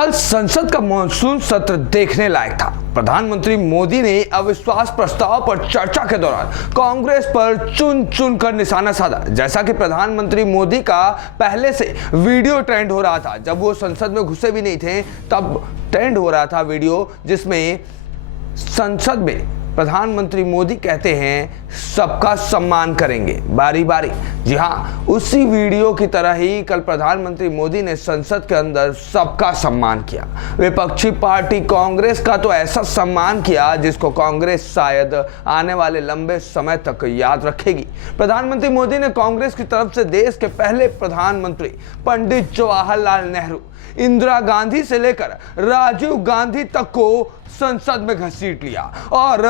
कल संसद का मॉनसून सत्र देखने लायक था। प्रधानमंत्री मोदी ने अविश्वास प्रस्ताव पर चर्चा के दौरान कांग्रेस पर चुन चुन कर निशाना साधा। जैसा कि प्रधानमंत्री मोदी का पहले से वीडियो ट्रेंड हो रहा था, जब वो संसद में घुसे भी नहीं थे तब ट्रेंड हो रहा था वीडियो, जिसमें संसद में प्रधानमंत्री मोदी कहते हैं सबका सम्मान करेंगे बारी बारी। जी हाँ, उसी वीडियो की तरह ही कल प्रधानमंत्री मोदी ने संसद के अंदर सबका सम्मान किया। विपक्षी पार्टी कांग्रेस का तो ऐसा सम्मान किया जिसको कांग्रेस शायद आने वाले लंबे समय तक याद रखेगी। प्रधानमंत्री मोदी ने कांग्रेस की तरफ से देश के पहले प्रधानमंत्री पंडित जवाहरलाल नेहरू, इंदिरा गांधी से लेकर राजीव गांधी तक को संसद में घसीट लिया और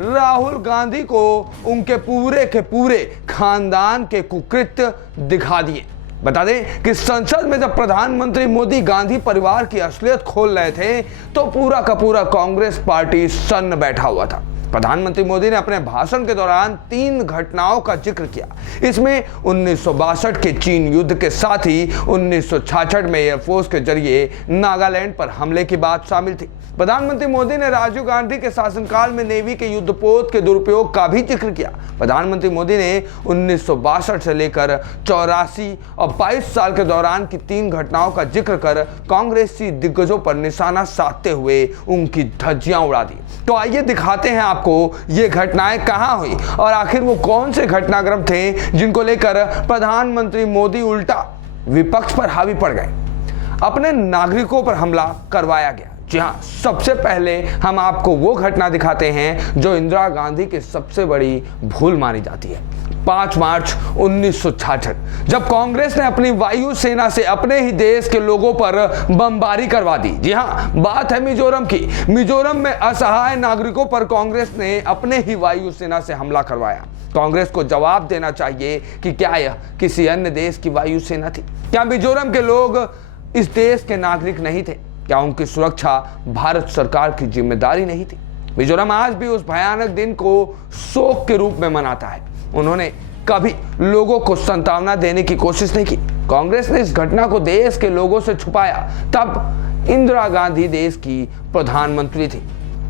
राहुल गांधी को उनके पूरे के पूरे खानदान के कुकृत्य दिखा दिए। बता दें कि संसद में जब प्रधानमंत्री मोदी गांधी परिवार की असलियत खोल रहे थे तो पूरा का पूरा कांग्रेस पार्टी सन्न बैठा हुआ था। प्रधानमंत्री मोदी ने अपने भाषण के दौरान 3 घटनाओं का जिक्र किया। इसमें 1962 के चीन युद्ध के साथ ही 1966 में एयरफोर्स के जरिए नागालैंड पर हमले की बात शामिल थी। प्रधानमंत्री मोदी ने राजीव गांधी के शासनकाल में नेवी के युद्धपोत के दुरुपयोग का भी जिक्र किया। प्रधानमंत्री मोदी ने 1962 से लेकर 84 और 22 साल के दौरान की 3 घटनाओं का जिक्र कर कांग्रेसी दिग्गजों पर निशाना साधते हुए उनकी धज्जियां उड़ा दी। तो आइए दिखाते हैं आपको ये घटनाएं कहां हुई और आखिर वो कौन से घटनाक्रम थे जिनको लेकर प्रधानमंत्री मोदी उल्टा विपक्ष पर हावी पड़ गए, अपने नागरिकों पर हमला करवाया गया। जी हाँ, सबसे पहले हम आपको वो घटना दिखाते हैं जो इंदिरा गांधी की सबसे बड़ी भूल मानी जाती है। 5 मार्च 1966 जब कांग्रेस ने अपनी वायुसेना से अपने ही देश के लोगों पर बमबारी करवा दी। जी हाँ, बात है मिजोरम की। मिजोरम में असहाय नागरिकों पर कांग्रेस ने अपने ही वायुसेना से हमला करवाया। कांग्रेस को जवाब देना चाहिए कि क्या यह किसी अन्य देश की वायुसेना थी? क्या मिजोरम के लोग इस देश के नागरिक नहीं थे? क्या उनकी सुरक्षा भारत सरकार की जिम्मेदारी नहीं थी? मिजोरम आज भी उस भयानक दिन को शोक के रूप में मनाता है। उन्होंने कभी लोगों को सांत्वना देने की कोशिश नहीं की। कांग्रेस ने इस घटना को देश के लोगों से छुपाया। तब इंदिरा गांधी देश की प्रधानमंत्री थी।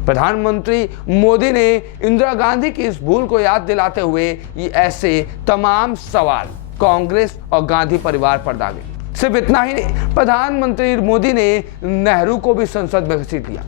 प्रधानमंत्री मोदी ने इंदिरा गांधी की इस भूल को याद दिलाते हुए ये ऐसे तमाम सवाल कांग्रेस और गांधी परिवार पर दागे। सिर्फ इतना ही नहीं, प्रधानमंत्री मोदी ने नेहरू को भी संसद में घसीट लिया।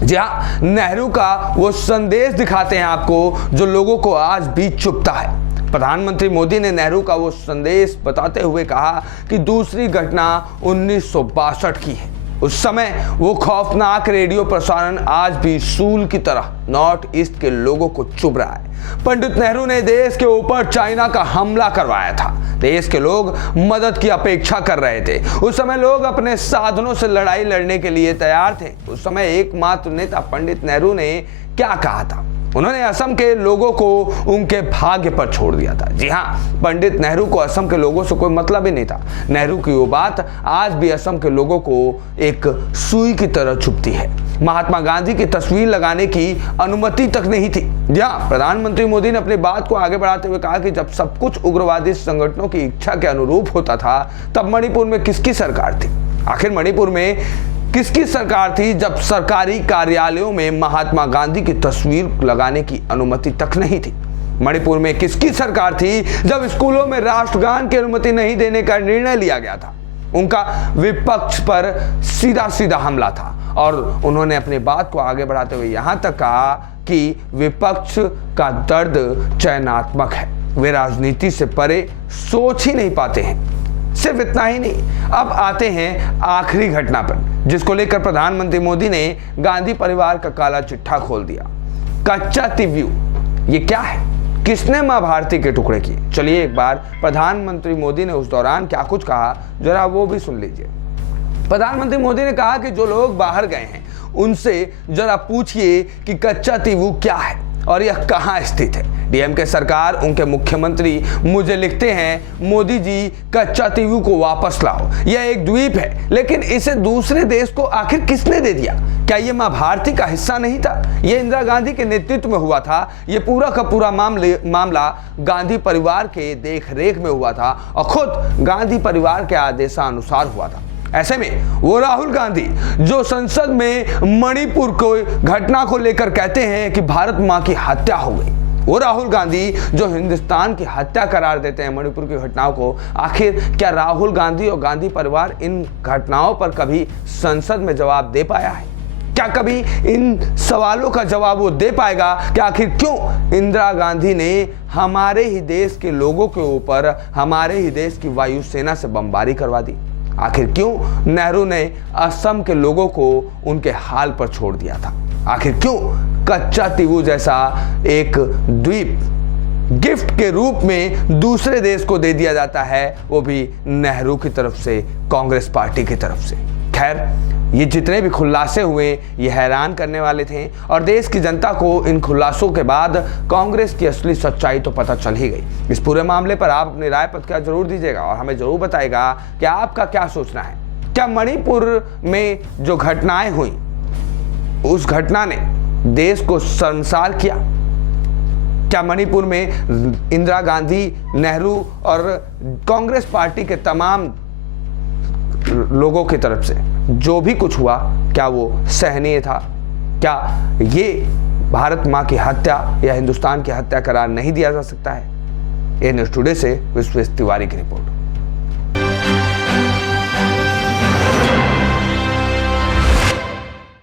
जी हाँ, नेहरू का वो संदेश दिखाते हैं आपको जो लोगों को आज भी चुभता है। प्रधानमंत्री मोदी ने नेहरू का वो संदेश बताते हुए कहा कि दूसरी घटना 1962 की है। उस समय वो खौफनाक रेडियो प्रसारण आज भी सूल की तरह नॉर्थ ईस्ट के लोगों को चुभ रहा है। पंडित नेहरू ने देश के ऊपर चाइना का हमला करवाया था। देश के लोग मदद की अपेक्षा कर रहे थे। उस समय लोग अपने साधनों से लड़ाई लड़ने के लिए तैयार थे। उस समय एकमात्र नेता पंडित नेहरू ने क्या कहा था? उन्होंने असम के लोगों को उनके भाग्य पर छोड़ दिया था। जी हाँ, पंडित नेहरू को असम के लोगों से कोई मतलब ही नहीं था। नेहरू की वो बात आज भी असम के लोगों को एक सुई की तरह चुभती है। महात्मा गांधी की तस्वीर लगाने की अनुमति तक नहीं थी। जी हाँ, प्रधानमंत्री मोदी ने अपनी बात को आगे बढ़ाते हुए कहा कि जब सब कुछ उग्रवादी संगठनों की इच्छा के अनुरूप होता था तब मणिपुर में किसकी सरकार थी? आखिर मणिपुर में किसकी सरकार थी जब सरकारी कार्यालयों में महात्मा गांधी की तस्वीर लगाने की अनुमति तक नहीं थी? मणिपुर में किसकी सरकार थी जब स्कूलों में राष्ट्रगान की अनुमति नहीं देने का निर्णय लिया गया था? उनका विपक्ष पर सीधा सीधा हमला था और उन्होंने अपनी बात को आगे बढ़ाते हुए यहां तक कहा कि विपक्ष का दर्द चयनात्मक है, वे राजनीति से परे सोच ही नहीं पाते हैं। सिर्फ इतना ही नहीं, अब आते हैं आखिरी घटना पर जिसको लेकर प्रधानमंत्री मोदी ने गांधी परिवार का काला चिट्ठा खोल दिया। कच्चा तिव्यू, ये क्या है? किसने मां भारती के टुकड़े किए? चलिए एक बार प्रधानमंत्री मोदी ने उस दौरान क्या कुछ कहा जरा वो भी सुन लीजिए। प्रधानमंत्री मोदी ने कहा कि जो लोग बाहर गए हैं उनसे जरा पूछिए कि कच्चा तिव्यू क्या है और यह कहां स्थित है। डीएमके सरकार, उनके मुख्यमंत्री मुझे लिखते हैं, मोदी जी कच्चा तिव्यू को वापस लाओ। यह एक द्वीप है, लेकिन इसे दूसरे देश को आखिर किसने दे दिया? क्या यह मां भारती का हिस्सा नहीं था? यह इंदिरा गांधी के नेतृत्व में हुआ था। यह पूरा का पूरा मामला गांधी परिवार के देख रेख में हुआ था और खुद गांधी परिवार के आदेशानुसार हुआ था। ऐसे में वो राहुल गांधी जो संसद में मणिपुर को घटना को लेकर कहते हैं कि भारत मां की हत्या हो गई, वो राहुल गांधी जो हिंदुस्तान की हत्या करार देते हैं मणिपुर की घटनाओं को, आखिर क्या राहुल गांधी और गांधी परिवार इन घटनाओं पर कभी संसद में जवाब दे पाया है? क्या कभी इन सवालों का जवाब वो दे पाएगा कि आखिर क्यों इंदिरा गांधी ने हमारे ही देश के लोगों के ऊपर हमारे ही देश की वायुसेना से बमबारी करवा दी? आखिर क्यों नेहरू ने असम के लोगों को उनके हाल पर छोड़ दिया था? आखिर क्यों कच्चा तीवू जैसा एक द्वीप गिफ्ट के रूप में दूसरे देश को दे दिया जाता है, वो भी नेहरू की तरफ से, कांग्रेस पार्टी की तरफ से? खैर, ये जितने भी खुलासे हुए ये हैरान करने वाले थे और देश की जनता को इन खुलासों के बाद कांग्रेस की असली सच्चाई तो पता चल ही गई। इस पूरे मामले पर आप अपनी राय पत्र जरूर दीजिएगा और हमें जरूर बताइएगा कि आपका क्या सोचना है। क्या मणिपुर में जो घटनाएं हुई उस घटना ने देश को शर्मसार किया? क्या मणिपुर में इंदिरा गांधी, नेहरू और कांग्रेस पार्टी के तमाम लोगों की तरफ से जो भी कुछ हुआ क्या वो सहनीय था? क्या ये भारत मां की हत्या या हिंदुस्तान की हत्या करार नहीं दिया जा सकता है? ये न्यूज़ टुडे से विश्वेश तिवारी की रिपोर्ट।